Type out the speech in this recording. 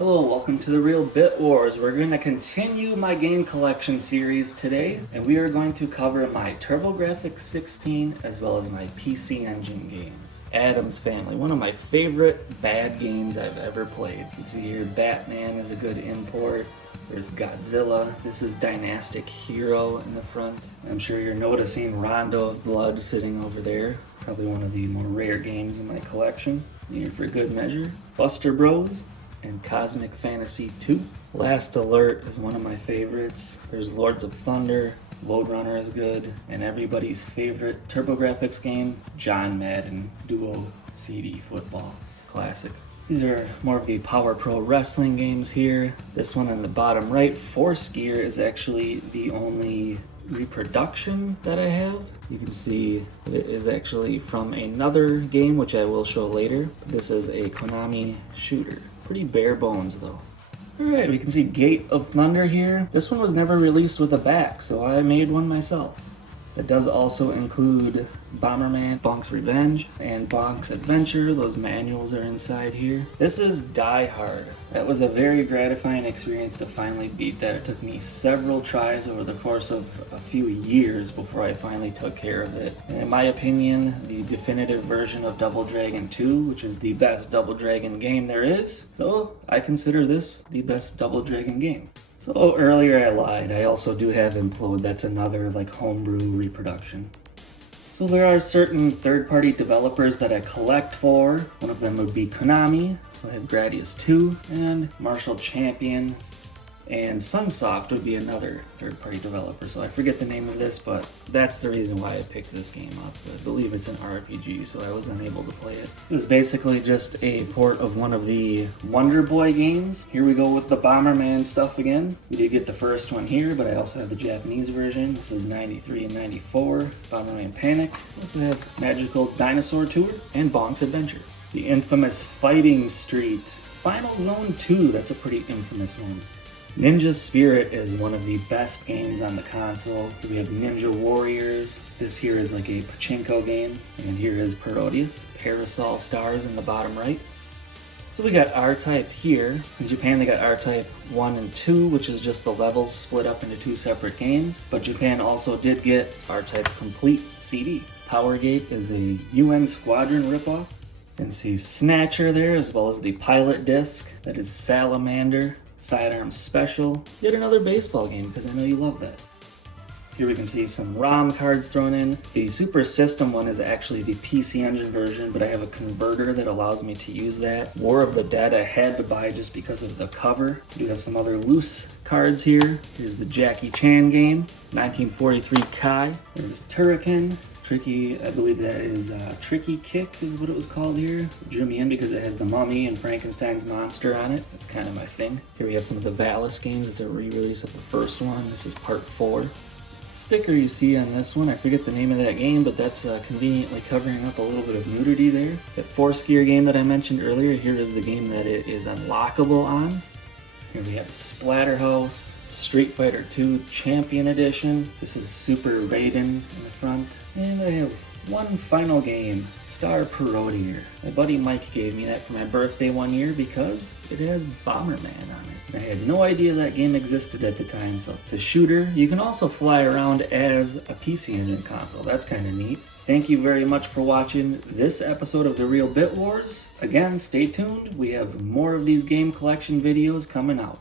Hello, welcome to the Real Bit Wars. We're going to continue my game collection series today, and we are going to cover my Turbografx 16 as well as my PC Engine games. Addams Family, one of my favorite bad games I've ever played. You can see here Batman is a good import. There's Godzilla. This is Dynastic Hero in the front. I'm sure you're noticing Rondo of Blood sitting over there. Probably one of the more rare games in my collection. Here for good measure. Buster Bros. And Cosmic Fantasy 2. Last Alert is one of my favorites. There's Lords of Thunder, Lode Runner is good, and everybody's favorite Turbografx game, John Madden Duo CD Football. Classic. These are more of the Power Pro Wrestling games here. This one on the bottom right, Force Gear, is actually the only reproduction that I have. You can see it is actually from another game, which I will show later. This is a Konami shooter. Pretty bare bones though. Alright, we can see Gate of Thunder here. This one was never released with a back, so I made one myself. It does also include Bomberman, Bonk's Revenge, and Bonk's Adventure. Those manuals are inside here. This is Die Hard. That was a very gratifying experience to finally beat that. It took me several tries over the course of a few years before I finally took care of it. And in my opinion, the definitive version of Double Dragon 2, which is the best Double Dragon game there is. So I consider this the best Double Dragon game. So earlier I lied, I also do have Implode. That's another like homebrew reproduction. So there are certain third-party developers that I collect for. One of them would be Konami, so I have Gradius 2, and Martial Champion, and Sunsoft would be another third-party developer. So I forget the name of this, but that's the reason why I picked this game up. I believe it's an RPG, so I was unable to play it. This is basically just a port of one of the Wonder Boy games. Here we go with the Bomberman stuff again. We did get the first one here, but I also have the Japanese version. This is 93 and 94, Bomberman Panic. I also have Magical Dinosaur Tour and Bonk's Adventure. The infamous Fighting Street. Final Zone 2, that's a pretty infamous one. Ninja Spirit is one of the best games on the console. We have Ninja Warriors. This here is like a pachinko game. And here is Parodius. Parasol Stars in the bottom right. So we got R-Type here. In Japan they got R-Type 1 and 2, which is just the levels split up into two separate games. But Japan also did get R-Type Complete CD. Powergate is a UN Squadron ripoff. You can see Snatcher there, as well as the pilot disc. That is Salamander. Sidearm Special. Yet another baseball game, because I know you love that. Here we can see some ROM cards thrown in. The Super System one is actually the PC Engine version, but I have a converter that allows me to use that. War of the Dead I had to buy just because of the cover. We do have some other loose cards here. Here's the Jackie Chan game, 1943 Kai. There's Turrican. Tricky, I believe that is Tricky Kick is what it was called here. It drew me in because it has the Mummy and Frankenstein's monster on it. That's kind of my thing. Here we have some of the Valis games. It's a re-release of the first one. This is part 4. Sticker you see on this one, I forget the name of that game, but that's conveniently covering up a little bit of nudity there. That Force Gear game that I mentioned earlier, here is the game that it is unlockable on. Here we have Splatterhouse, Street Fighter 2 Champion Edition. This is Super Raiden in the front. And I have one final game, Star Parodier. My buddy Mike gave me that for my birthday one year because it has Bomberman on it. I had no idea that game existed at the time, so it's a shooter. You can also fly around as a PC Engine console. That's kind of neat. Thank you very much for watching this episode of The Real Bit Wars. Again, stay tuned. We have more of these game collection videos coming out.